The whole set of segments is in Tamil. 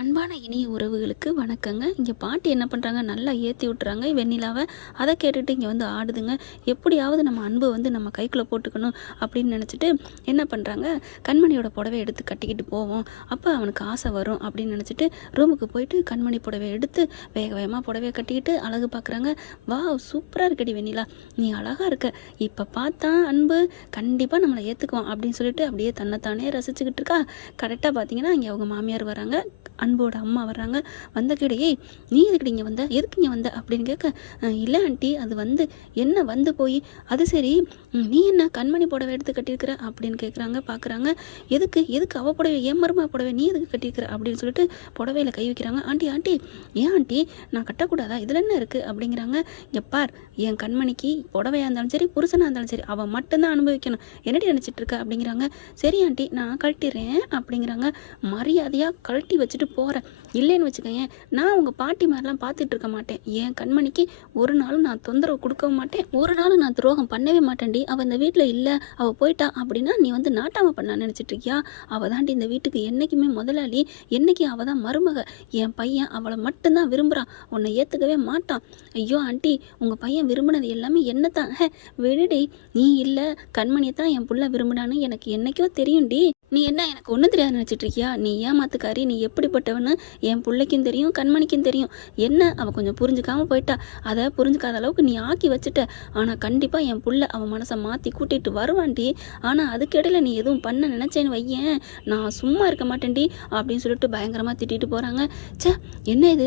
அன்பான இனிய உறவுகளுக்கு வணக்கங்க. இங்கே பாட்டி என்ன பண்ணுறாங்க, நல்லா ஏற்றி விட்டுறாங்க வெண்ணிலாவை. அதை கேட்டுட்டு இங்கே வந்து ஆடுதுங்க. எப்படியாவது நம்ம அன்பை வந்து நம்ம கைக்குள்ளே போட்டுக்கணும் அப்படின்னு நினச்சிட்டு என்ன பண்ணுறாங்க, கண்மணியோட புடவை எடுத்து கட்டிக்கிட்டு போவோம், அப்போ அவனுக்கு ஆசை வரும் அப்படின்னு நினச்சிட்டு ரூமுக்கு போயிட்டு கண்மணி புடவை எடுத்து வேக வேகமாக புடவையை கட்டிக்கிட்டு அழகு பார்க்குறாங்க. வா, சூப்பராக இருக்கடி வெண்ணிலா, நீ அழகாக இருக்க, இப்போ பார்த்தா அன்பு கண்டிப்பாக நம்மளை ஏற்றுக்குவான் அப்படின்னு சொல்லிட்டு அப்படியே தன்னைத்தானே ரசிச்சுக்கிட்டு இருக்கா. கரெக்டாக பார்த்தீங்கன்னா இங்கே அவங்க மாமியார் வராங்க, அன்போட அம்மா வர்றாங்க. வந்த கிடையே, நீ எதுக்கு இங்கே வந்த, எதுக்கு இங்கே வந்த அப்படின்னு கேட்க, இல்லை ஆண்டி, அது வந்து என்ன வந்து போய், அது சரி, நீ என்ன கண்மணி புடவை எடுத்து கட்டியிருக்கிற அப்படின்னு கேட்குறாங்க. பார்க்குறாங்க, எதுக்கு எதுக்கு அவள் புடவை, ஏன் மருமா புடவை நீ எதுக்கு கட்டியிருக்கிற அப்படின்னு சொல்லிட்டு புடவையில் கை வைக்கிறாங்க. ஆண்டி ஆண்டி, ஏன் ஆண்டி நான் கட்டக்கூடாதா, இதில் என்ன இருக்குது அப்படிங்கிறாங்க. எப்பார், என் கண்மணிக்கு புடவையாக இருந்தாலும் சரி புருஷனாக இருந்தாலும் சரி அவள் மட்டும்தான் அனுபவிக்கணும், என்னடி நினச்சிட்டு இருக்க அப்படிங்கிறாங்க. சரி ஆண்டி, நான் கழட்டிடுறேன் அப்படிங்கிறாங்க. மரியாதையாக கழட்டி வச்சுட்டு போகிறேன், இல்லைன்னு வச்சுக்கேன் நான் உங்கள் பாட்டி மாதிரிலாம் பார்த்துட்டு இருக்க மாட்டேன். என் கண்மணிக்கு ஒரு நாளும் நான் தொந்தரவு கொடுக்கவும் மாட்டேன், ஒரு நாளும் நான் துரோகம் பண்ணவே மாட்டேன்டி. அவள் இந்த வீட்டில் இல்லை, அவள் போயிட்டா அப்படின்னா நீ வந்து நாட்டாமல் பண்ண நினச்சிட்டு இருக்கியா? அவள் தாண்டி இந்த வீட்டுக்கு என்றைக்குமே முதலாளி, என்றைக்கும் அவள் தான் மருமக. என் பையன் அவளை மட்டும்தான் விரும்புகிறான், உன்னை ஏற்றுக்கவே மாட்டான். ஐயோ ஆண்டி, உங்கள் பையன் விரும்பினது எல்லாமே என்ன தான், விடுடி, நீ இல்லை கண்மணியை தான் என் புள்ள விரும்பினான்னு எனக்கு என்றைக்கோ தெரியும்டி. நீ என்ன எனக்கு ஒன்றும் தெரியாது நினச்சிட்டு இருக்கியா? நீ ஏமாத்துக்காரி, நீ எப்படிப்பட்டவன்னு என் பிள்ளைக்கும் தெரியும் கண்மணிக்கும் தெரியும். என்ன அவள் கொஞ்சம் புரிஞ்சுக்காமல் போயிட்டா, அதை புரிஞ்சுக்காத அளவுக்கு நீ ஆக்கி வச்சுட்ட. ஆனால் கண்டிப்பாக என் புள்ள அவன் மனசை மாற்றி கூட்டிகிட்டு வருவான்டி. ஆனால் அதுக்கிடையில் நீ எதுவும் பண்ண நினச்சேன்னு வையேன், நான் சும்மா இருக்க மாட்டேன்டி அப்படின்னு சொல்லிட்டு பயங்கரமாக திட்டிட்டு போகிறாங்க. சே, என்ன இது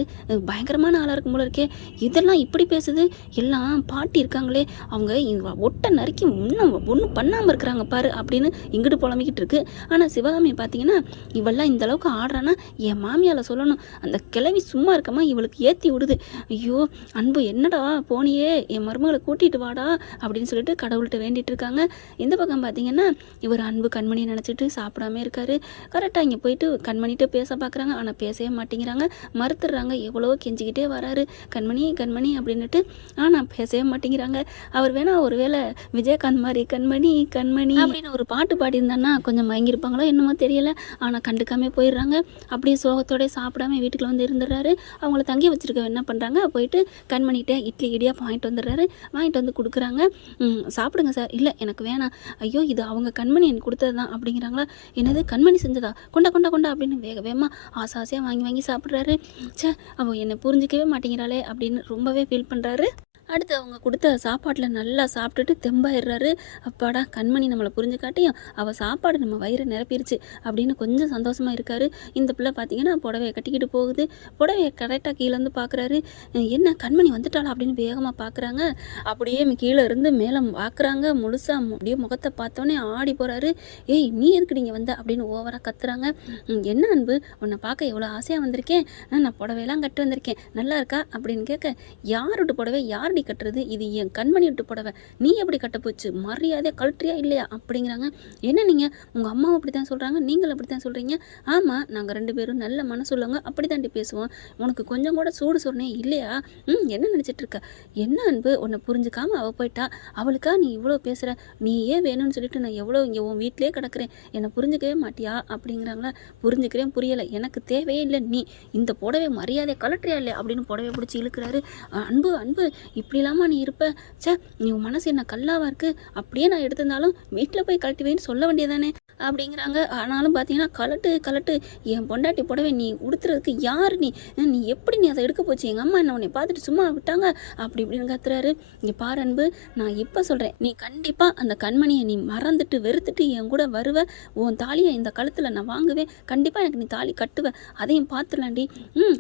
பயங்கரமான ஆளாக இருக்கும் போல இருக்கே, இதெல்லாம் இப்படி பேசுது. எல்லாம் பாட்டி இருக்காங்களே, அவங்க ஒட்டை நறுக்கி இன்னும் ஒன்றும் பண்ணாமல் இருக்கிறாங்க பாரு அப்படின்னு இங்கிட்டு புலம்பிக்கிட்டு இருக்கு. ஆனால் சிவகாமி பார்த்தீங்கன்னா, இவெல்லாம் இந்த அளவுக்கு ஆடுறான்னா என் மாமியால் சொல்லணும், அந்த கிளவி சும்மா இருக்கமா இவளுக்கு ஏற்றி விடுது. ஐயோ அன்பு, என்னடா போனியே, என் மருமகளை கூட்டிகிட்டு வாடா அப்படின்னு சொல்லிட்டு கடவுள்கிட்ட வேண்டிட்டு இருக்காங்க. இந்த பக்கம் பார்த்தீங்கன்னா இவர் அன்பு கண்மணியை நினச்சிட்டு சாப்பிடாம இருக்காரு. கரெக்டாக இங்கே போயிட்டு கண்மணிகிட்ட பேச பார்க்குறாங்க, ஆனால் பேசவே மாட்டேங்கிறாங்க, மறுத்துடுறாங்க. எவ்வளோ கெஞ்சிக்கிட்டே வராரு, கண்மணி கண்மணி அப்படின்னுட்டு, ஆனால் பேசவே மாட்டேங்கிறாங்க. அவர் வேணா ஒரு வேளை விஜயகாந்த் மாதிரி கண்மணி கண்மணி அப்படின்னு ஒரு பாட்டு பாடியிருந்தான்னா கொஞ்சம் மயங்கிருப்பாங்களோ என்னமோ தெரியல. ஆனால் கண்டுக்காமே போயிடுறாங்க. அப்படியே சோகத்தோட சாப்பிடாம வீட்டுக்குள்ள வந்து இருந்துடுறாரு. அவங்கள தங்கி வச்சிருக்க என்ன பண்ணுறாங்க, போயிட்டு கண்மணிகிட்ட இட்லி இடியாக வாங்கிட்டு வந்துடுறாரு. வாங்கிட்டு வந்து கொடுக்குறாங்க. சாப்பிடுங்க சார். இல்லை எனக்கு வேணாம். ஐயோ, இது அவங்க கண்மணி எனக்கு கொடுத்தது தான் அப்படிங்கிறாங்களா. என்னது கண்மணி செஞ்சதா, கொண்டா கொண்டா கொண்டா அப்படின்னு வேக வேகமாக ஆசையாக வாங்கி வாங்கி சாப்பிட்றாரு. சே, அவள் என்னை புரிஞ்சிக்கவே மாட்டேங்கிறாளே அப்படின்னு ரொம்பவே ஃபீல் பண்ணுறாரு. அடுத்து அவங்க கொடுத்த சாப்பாட்டில் நல்லா சாப்பிட்டுட்டு தெம்பாயிடுறாரு. அப்பாடா, கண்மணி நம்மளை புரிஞ்சுக்காட்டியும் அவள் சாப்பாடு நம்ம வயிறு நிரப்பிருச்சு அப்படின்னு கொஞ்சம் சந்தோஷமாக இருக்காரு. இந்த பிள்ளை பார்த்தீங்கன்னா புடவையை கட்டிக்கிட்டு போகுது. புடவையை கரெக்டாக கீழே வந்து பார்க்குறாரு. என்ன கண்மணி வந்துட்டாளா அப்படின்னு வேகமாக பார்க்குறாங்க. அப்படியே கீழே இருந்து மேலே பார்க்குறாங்க. முழுசாக அப்படியே முகத்தை பார்த்தோன்னே ஆடி போகிறாரு. ஏய், நீ எதுக்கு நீங்கள் வந்த அப்படின்னு ஓவராக கத்துறாங்க. என்ன அன்பு, உன்னை பார்க்க எவ்வளோ ஆசையாக வந்திருக்கேன், நான் புடவையெல்லாம் கட்டி வந்திருக்கேன், நல்லா இருக்கா அப்படின்னு கேட்க, யாரோட புடவை யார் கட்டுறது, இது என் கண்மணி விட்டு புடவை, நீ எப்படி கட்ட போச்சு, மரியாதை கழட்டியா இல்லையா அப்படிங்கிறாங்க. என்ன நீங்க உங்க அம்மாவும் அப்படித்தான் சொல்றாங்க, நீங்களும் அப்படித்தான் சொல்றீங்க. ஆமா, நாங்க ரெண்டு பேரும் நல்ல மனசுள்ளவங்க, அப்படித்தாண்டி பேசுவோம். உனக்கு கொஞ்சம் கூட சூடு சொன்னே இல்லையா? என்ன நினைச்சிட்டு இருக்க? என்ன அன்பு, உன்னை புரிஞ்சுக்காம அவ போயிட்டா, அவளுக்கா நீ இவ்வளோ பேசுற, நீ ஏன் வேணும்னு சொல்லிட்டு நான் எவ்வளோ இங்கே உன் வீட்டிலே கிடக்குறேன், என்னை புரிஞ்சுக்கவே மாட்டியா அப்படிங்கிறாங்களா. புரிஞ்சுக்கிறேன், புரியலை, எனக்கு தேவையே இல்லை, நீ இந்த புடவை மரியாதை கழட்டியா இல்லையா அப்படின்னு புடவை பிடிச்சி இழுக்கிறாரு. அன்பு அன்பு, இப்படி இல்லாமல் நீ இருப்ப, சே, நீ உன் மனசு என்ன கல்லாவா இருக்கு, அப்படியே நான் எடுத்திருந்தாலும் வீட்டில் போய் கழட்டுவேன்னு சொல்ல வேண்டியதானே அப்படிங்கிறாங்க. ஆனாலும் பார்த்தீங்கன்னா கலட்டு கலட்டு, என் பொண்டாட்டி புடவை நீ உடுத்துறதுக்கு யார் நீ, நீ எப்படி நீ அதை எடுக்க போச்சு, எங்கள் அம்மா என்ன உன்னை பார்த்துட்டு சும்மா விட்டாங்க அப்படி இப்படின்னு கத்துறாரு. இங்கே பாரு அன்பு, நான் இப்போ சொல்கிறேன், நீ கண்டிப்பாக அந்த கண்மணியை நீ மறந்துட்டு வெறுத்துட்டு என் கூட வருவ, உன் தாலியை இந்த கழுத்தில் நான் வாங்குவேன், கண்டிப்பாக எனக்கு நீ தாலி கட்டுவ, அதையும் பார்த்துலாண்டி.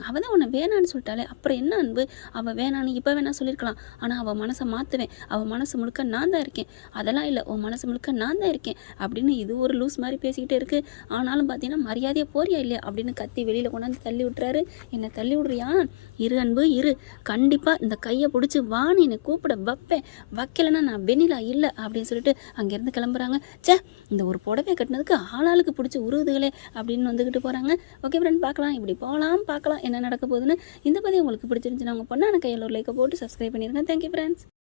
அவள் தான் உன்னை வேணான்னு சொல்லிட்டாலே, அப்புறம் என்ன அன்பு, அவள் வேணான்னு இப்போ வேணா சொல்லியிருக்கலாம், ஆனால் அவள் மனசை மாற்றுவேன், அவள் மனசு முழுக்க நான் தான் இருக்கேன், அதெல்லாம் இல்லை, உன் மனசு முழுக்க நான் தான் இருக்கேன் அப்படின்னு இது ஒரு லூஸ் மாதிரி பேசிக்கிட்டே இருக்குது. ஆனாலும் பார்த்தீங்கன்னா மரியாதையை போறியா இல்லையா அப்படின்னு கத்தி வெளியில் கொண்டாந்து தள்ளி விட்டுறாரு. என்னை தள்ளி விட்றியா, இரு அன்பு இரு, கண்டிப்பாக இந்த கையை பிடிச்சி வான்னு என்னை கூப்பிட வைப்பேன், வைக்கலைன்னா நான் வெண்ணிலா இல்லை அப்படின்னு சொல்லிட்டு அங்கேருந்து கிளம்புறாங்க. சே, இந்த ஒரு புடவை கட்டினதுக்கு ஆளாளுக்கு பிடிச்சி உருவுதுகளே அப்படின்னு வந்துக்கிட்டு போகிறாங்க. ஓகே ஃப்ரெண்ட், பார்க்கலாம், இப்படி போகலாம், பார்க்கலாம் என்ன நடக்க போகுதுன்னு. இந்த பதிவு உங்களுக்கு பிடிச்சிருந்துச்சுன்னா உங்கள் பொண்ணான கையில் ஒரு லைக்கை போட்டு சப்ஸ்கிரைப் பண்ணிடுங்க. Thank you friends.